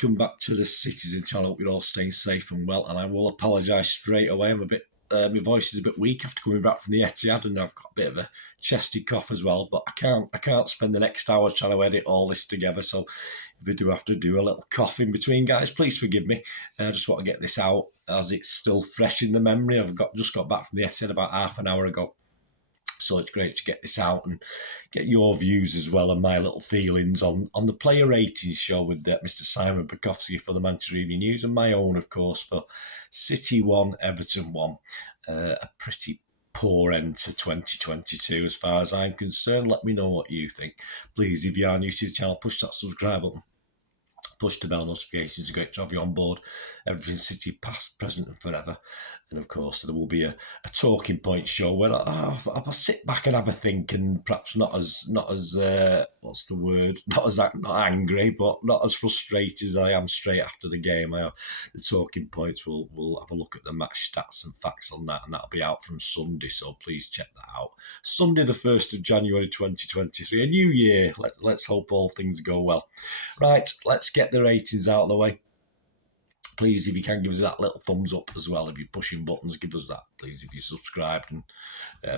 welcome back to the Citizen channel. Hope you're all staying safe and well, and I will apologise straight away. I'm a bit, my voice is a bit weak after coming back from the Etihad, and I've got a bit of a chesty cough as well. But I can't spend the next hour trying to edit all this together. So if I do have to do a little cough in between, guys, please forgive me. I just want to get this out as it's still fresh in the memory. I've just got back from the Etihad about half an hour ago. So it's great to get this out and get your views as well and my little feelings on the player ratings show with Mr. Simon Bajkowski for the MATTURIE News, and my own, of course, for City 1, Everton 1. A pretty poor end to 2022 as far as I'm concerned. Let me know what you think. Please, if you are new to the channel, push that subscribe button. Push the bell notifications. It's great to have you on board. Everything City, past, present and forever. And of course, there will be a talking point show where I'll sit back and have a think, and perhaps not as what's the word? Not angry, but not as frustrated as I am straight after the game. The talking points will have a look at the match stats and facts on that, and that'll be out from Sunday. So please check that out. Sunday, the 1st of January 2023, a new year. Let's hope all things go well. Right, let's get the ratings out of the way. Please, if you can, give us that little thumbs up as well. If you're pushing buttons, give us that, please. If you subscribed and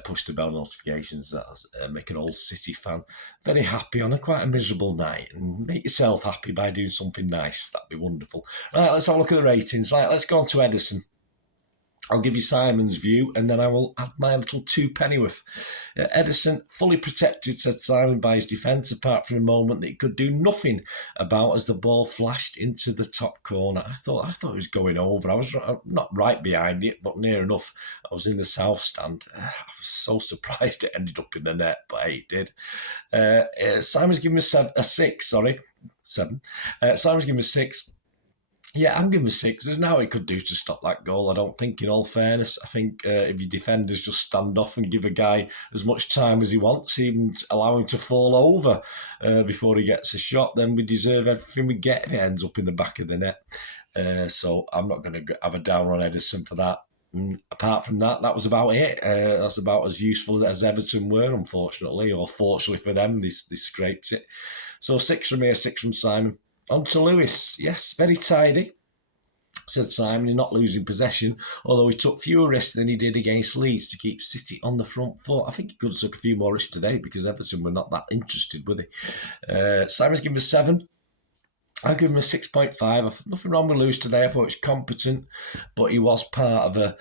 push the bell notifications, that'll make an old City fan very happy on quite a miserable night. And make yourself happy by doing something nice. That'd be wonderful. Right, let's have a look at the ratings. Right, let's go on to Ederson. I'll give you Simon's view, and then I will add my little two pennyworth. Ederson, fully protected, said Simon, by his defence, apart from a moment that he could do nothing about as the ball flashed into the top corner. I thought it was going over. I was not right behind it, but near enough. I was in the south stand. I was so surprised it ended up in the net, but hey, it did. Simon's giving me a 6. Simon's giving me 6. Yeah, I'm giving him 6. There's now it could do to stop that goal, I don't think, in all fairness. I think if your defenders just stand off and give a guy as much time as he wants, even allow him to fall over before he gets a shot, then we deserve everything we get if it ends up in the back of the net. So I'm not going to have a downer on Ederson for that. Apart from that, that was about it. That's about as useful as Everton were, unfortunately, or fortunately for them, they scraped it. So 6 from me, a 6 from Simon. On to Lewis. Yes, very tidy, said Simon, in not losing possession, although he took fewer risks than he did against Leeds to keep City on the front foot. I think he could have took a few more risks today because Everton were not that interested, were they? Simon's given him a 7. I'll give him a 6.5. Nothing wrong with Lewis today. I thought he was competent, but he was part of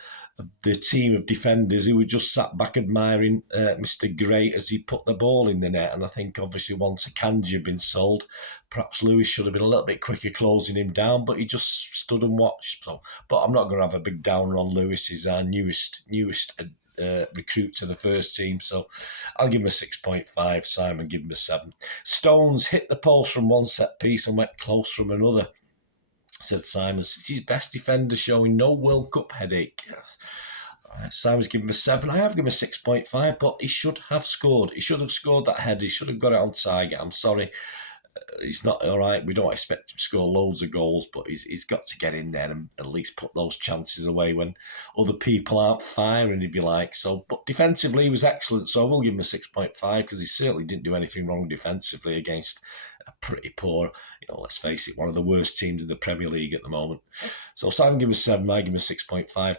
the team of defenders who were just sat back admiring Mr. Great as he put the ball in the net. And I think obviously once Akanji had been sold, perhaps Lewis should have been a little bit quicker closing him down, but he just stood and watched. So, but I'm not going to have a big downer on Lewis. He's our newest recruit to the first team, so I'll give him a 6.5. Simon, give him a 7. Stones hit the post from one set piece and went close from another, said Simon. City's best defender showing no World Cup headache. Right, Simon's given him a 7. I have given him a 6.5, but he should have scored. He should have scored that header. He should have got it on target. I'm sorry. He's not all right. We don't expect him to score loads of goals, but he's got to get in there and at least put those chances away when other people aren't firing, if you like. So, but defensively, he was excellent. So I will give him a 6.5 because he certainly didn't do anything wrong defensively against a pretty poor, let's face it, one of the worst teams in the Premier League at the moment. So Simon give him a 7, I give him a 6.5.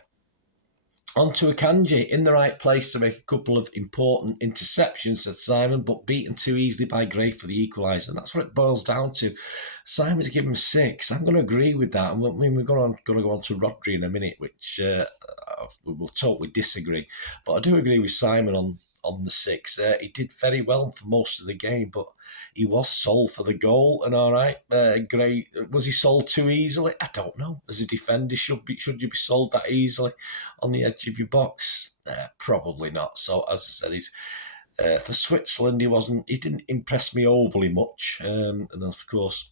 On to Akanji, in the right place to make a couple of important interceptions, said Simon, but beaten too easily by Gray for the equaliser. And that's what it boils down to. Simon's given him 6. I'm going to agree with that. I mean, we're going to go on to Rodri in a minute, which we will totally disagree. But I do agree with Simon on the 6. He did very well for most of the game, but he was sold for the goal. And all right, Gray, was he sold too easily? I don't know. As a defender, should you be sold that easily on the edge of your box? Probably not. So as I said, he's for Switzerland. He didn't impress me overly much. And of course,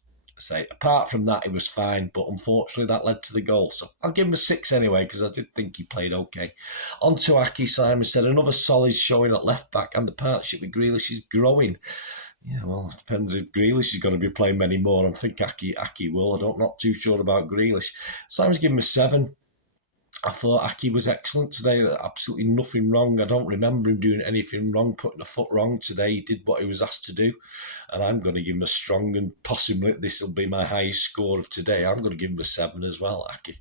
apart from that, he was fine, but unfortunately that led to the goal. So I'll give him a 6 anyway, because I did think he played okay. On to Aki, Simon said, another solid showing at left-back, and the partnership with Grealish is growing. Yeah, well, it depends if Grealish is going to be playing many more. I think Aki will. I'm not too sure about Grealish. Simon's giving him a 7. I thought Aki was excellent today. Absolutely nothing wrong. I don't remember him doing anything wrong, putting a foot wrong today. He did what he was asked to do. And I'm going to give him a strong, and possibly this will be my highest score of today. I'm going to give him a 7 as well, Aki.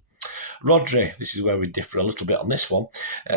Rodri, this is where we differ a little bit on this one.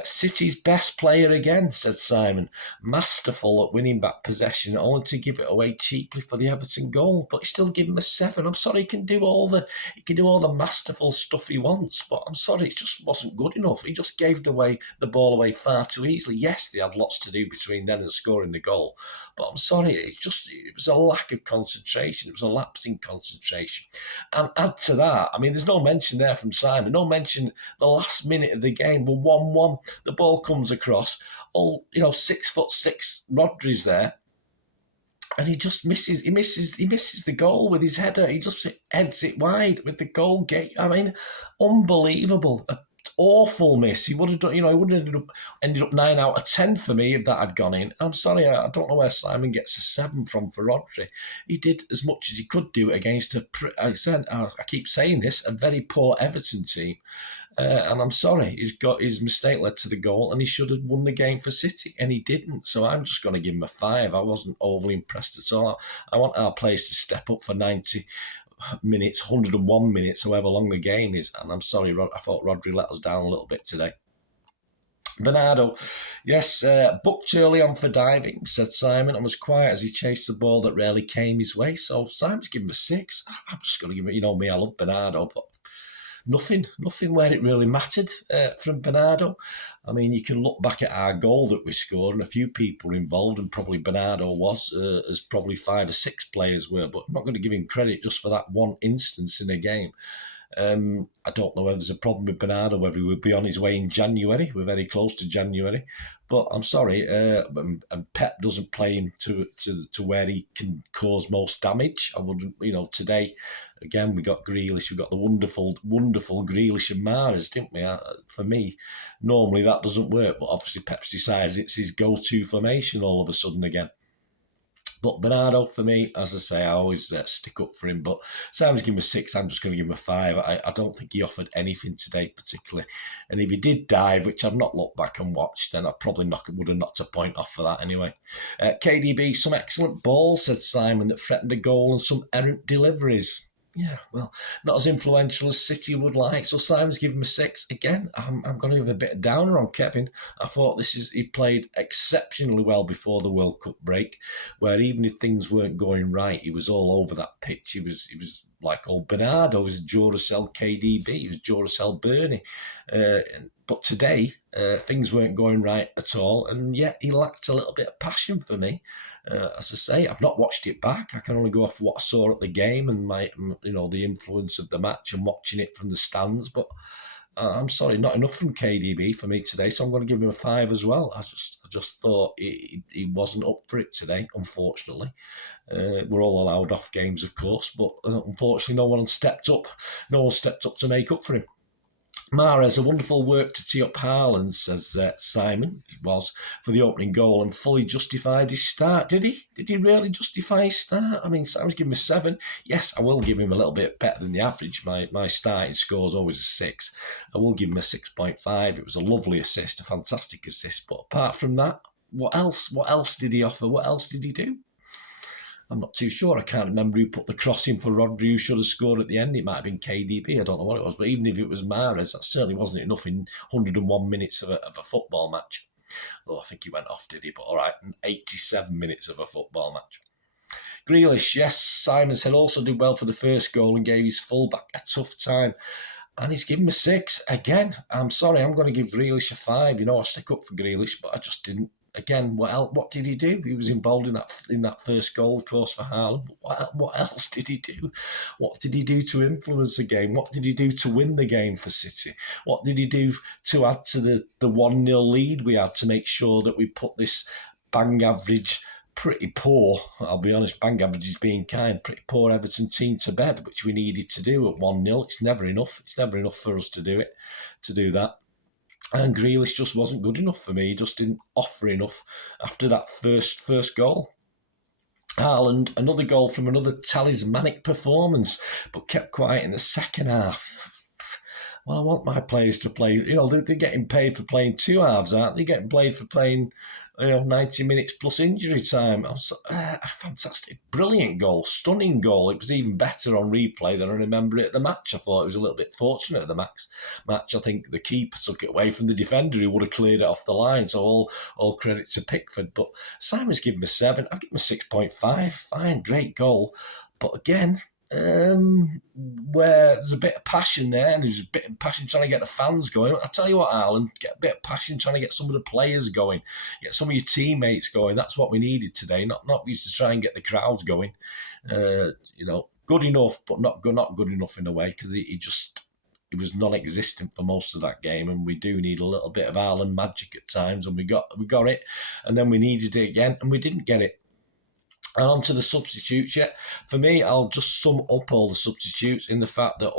City's best player again, said Simon. Masterful at winning back possession, only to give it away cheaply for the Everton goal. But still give him a 7. I'm sorry, he can do all the masterful stuff he wants, but I'm sorry, it just wasn't good enough. He just gave the ball away far too easily. Yes, they had lots to do between then and scoring the goal, but I'm sorry, it was a lack of concentration. It was a lapse in concentration. And add to that, I mean, there's no mention there from Simon, no mention the last minute of the game. We're 1-1. The ball comes across. 6'6" Rodri's there. And he just misses. He misses the goal with his header. He just heads it wide with the goal gate. I mean, unbelievable. An awful miss. He would have done. He would have ended up 9 out of 10 for me if that had gone in. I'm sorry. I don't know where Simon gets a 7 from for Rodri. He did as much as he could do against I keep saying this, a very poor Everton team. And I'm sorry, he's got his mistake led to the goal, and he should have won the game for City, and he didn't. So I'm just going to give him a 5. I wasn't overly impressed at all. I want our players to step up for 90 minutes, 101 minutes, however long the game is. And I'm sorry, I thought Rodri let us down a little bit today. Bernardo, yes, booked early on for diving, said Simon, and was quiet as he chased the ball that rarely came his way. So Simon's given him a 6. I'm just going to give it, me, I love Bernardo, but nothing where it really mattered from Bernardo. I mean, you can look back at our goal that we scored, and a few people were involved, and probably Bernardo was, as probably 5 or 6 players were, but I'm not going to give him credit just for that one instance in a game. I don't know whether there's a problem with Bernardo, whether he would be on his way in January. We're very close to January. But I'm sorry, and Pep doesn't play him to where he can cause most damage. I wouldn't, today, again, we got Grealish. We got the wonderful Grealish and Mahrez, didn't we? For me, normally that doesn't work, but obviously Pep's decided it's his go-to formation all of a sudden again. But Bernardo, for me, as I say, I always stick up for him. But Simon's giving him a 6. I'm just going to give him a 5. I don't think he offered anything today particularly. And if he did dive, which I've not looked back and watched, then I probably would have knocked a point off for that anyway. KDB, some excellent balls, said Simon, that threatened a goal, and some errant deliveries. Yeah, well, not as influential as City would like. So Simon's giving him a 6. Again, I'm going to give a bit of downer on Kevin. I thought he played exceptionally well before the World Cup break, where even if things weren't going right, he was all over that pitch. He was like old Bernardo. He was Duracell KDB. He was Duracell Bernie. But today, things weren't going right at all, and yet he lacked a little bit of passion for me. As I say, I've not watched it back. I can only go off what I saw at the game and the influence of the match and watching it from the stands. But I'm sorry, not enough from KDB for me today. So I'm going to give him a 5 as well. I just thought he wasn't up for it today, unfortunately. We're all allowed off games, of course, but unfortunately, no one stepped up. No one stepped up to make up for him. Mahrez, a wonderful work to tee up Haaland, says Simon. It was for the opening goal and fully justified his start. Did he? Did he really justify his start? I mean, I was giving him a 7. Yes, I will give him a little bit better than the average. My starting score is always a 6. I will give him a 6.5. It was a lovely assist, a fantastic assist. But apart from that, what else? What else did he offer? What else did he do? I'm not too sure. I can't remember who put the cross in for Rodri, who should have scored at the end. It might have been KDB. I don't know what it was. But even if it was Mahrez, that certainly wasn't enough in 101 minutes of a football match. Though I think he went off, did he? But all right, 87 minutes of a football match. Grealish, yes, Simon said also did well for the first goal and gave his fullback a tough time. And he's given him a 6. Again, I'm sorry, I'm going to give Grealish a 5. I stick up for Grealish, but I just didn't. Again, what did he do? He was involved in that first goal, of course, for Haaland. What else did he do? What did he do to influence the game? What did he do to win the game for City? What did he do to add to the 1-0 lead we had to make sure that we put this bang average, pretty poor, I'll be honest, bang average is being kind, pretty poor Everton team to bed, which we needed to do at 1-0. It's never enough. It's never enough for us to do that. And Grealish just wasn't good enough for me. He just didn't offer enough after that first goal. Haaland, another goal from another talismanic performance, but kept quiet in the second half. Well, I want my players to play. They're getting paid for playing two halves, aren't they? Getting paid for playing, 90 minutes plus injury time. Fantastic, brilliant goal, stunning goal. It was even better on replay than I remember it at the match. I thought it was a little bit fortunate at the match. I think the keeper took it away from the defender who would have cleared it off the line. So all credit to Pickford. But Simon's given him a 7. I've given him a 6.5. Fine, great goal. But again, where there's a bit of passion there, and there's a bit of passion trying to get the fans going. I tell you what, Alan, get a bit of passion trying to get some of the players going, get some of your teammates going. That's what we needed today. Not used to try and get the crowds going. Good enough, but not good enough in a way, because he was non-existent for most of that game, and we do need a little bit of Ireland magic at times, and we got it, and then we needed it again, and we didn't get it. And on to the substitutes. For me, I'll just sum up all the substitutes in the fact that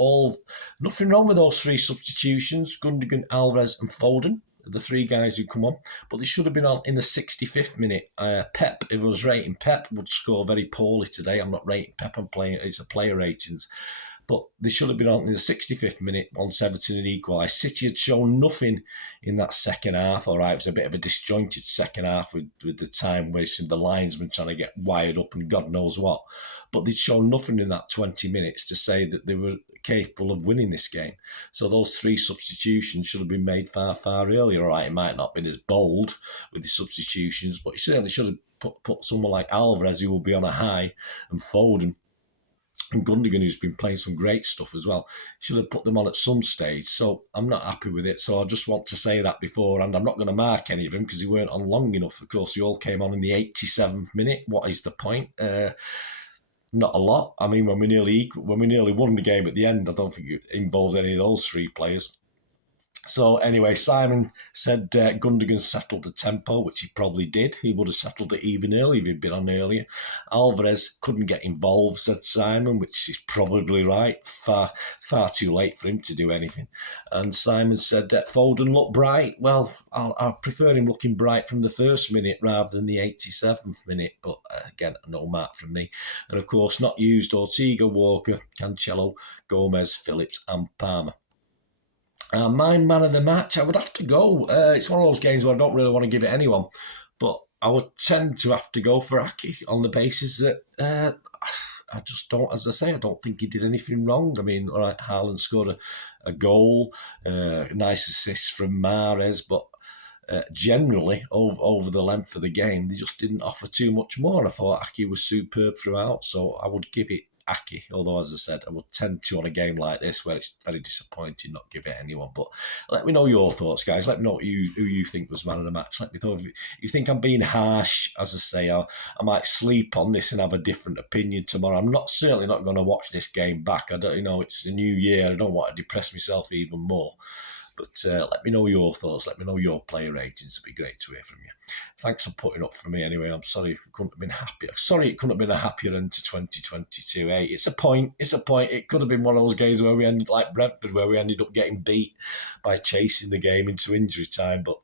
nothing wrong with those 3 substitutions: Gundogan, Alvarez and Foden, the 3 guys who come on, but they should have been on in the 65th minute. Pep, if I was rating Pep, would score very poorly today. I'm not rating Pep, it's a player ratings. But they should have been on in the 65th minute once Everton had equalised. City had shown nothing in that second half. All right, it was a bit of a disjointed second half with the time wasting, the linesman trying to get wired up and God knows what. But they'd shown nothing in that 20 minutes to say that they were capable of winning this game. So those 3 substitutions should have been made far, far earlier. All right, it might not have been as bold with the substitutions, but you certainly should have put someone like Alvarez, who will be on a high, and Foden, and Gundogan, who's been playing some great stuff as well. Should have put them on at some stage. So I'm not happy with it. So I just want to say that before, and I'm not going to mark any of them because they weren't on long enough. Of course, they all came on in the 87th minute. What is the point? Not a lot. I mean, when we nearly won the game at the end, I don't think it involved any of those 3 players. So anyway, Simon said Gundogan settled the tempo, which he probably did. He would have settled it even earlier if he'd been on earlier. Alvarez couldn't get involved, said Simon, which is probably right. Far too late for him to do anything. And Simon said that Foden looked bright. Well, I prefer him looking bright from the first minute rather than the 87th minute. But again, no mark from me. And of course, not used: Ortega, Walker, Cancelo, Gomez, Phillips and Palmer. My man of the match, I would have to go. It's one of those games where I don't really want to give it anyone, but I would tend to have to go for Aki on the basis that I just don't, as I say, I don't think he did anything wrong. I mean, all right, Haaland scored a goal, nice assist from Mahrez, but generally, over the length of the game, they just didn't offer too much more. I thought Aki was superb throughout, so I would give it Aki, although, as I said, I would tend to, on a game like this where it's very disappointing, not give it anyone. But let me know your thoughts, guys. Let me know who you think was man of the match. Let me know if you think I'm being harsh. As I say, I might sleep on this and have a different opinion tomorrow. I'm certainly not going to watch this game back. I don't, it's a new year. I don't want to depress myself even more. But let me know your thoughts. Let me know your player ratings. It'd be great to hear from you. Thanks for putting up for me anyway. I'm sorry it couldn't have been happier. Sorry it couldn't have been a happier end to 2022. Hey, it's a point. It could have been one of those games where we ended like Brentford, where we ended up getting beat by chasing the game into injury time. But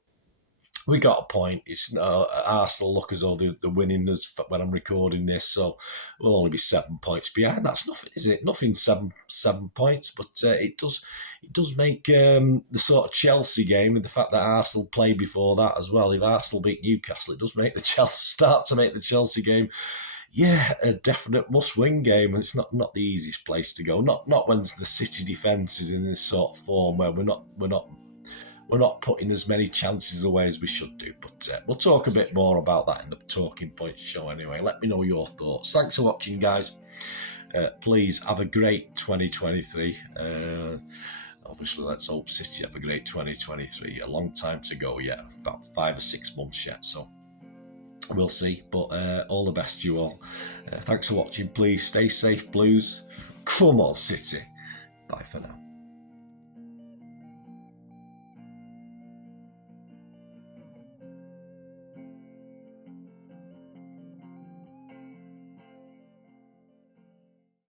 we got a point. It's Arsenal look as though they're winning us when I'm recording this, so we'll only be 7 points behind. That's nothing, is it? Nothing, 7 points, but it does make the sort of Chelsea game, and the fact that Arsenal played before that as well. If Arsenal beat Newcastle, it does make start to make the Chelsea game, a definite must-win game, and it's not the easiest place to go. Not when the City defence is in this sort of form where we're not putting as many chances away as we should do. But we'll talk a bit more about that in the Talking Points show anyway. Let me know your thoughts. Thanks for watching, guys. Please have a great 2023. Obviously, let's hope City have a great 2023. A long time to go yet, about 5 or 6 months yet. So we'll see. But all the best to you all. Thanks for watching. Please stay safe, Blues. Come on, City. Bye for now.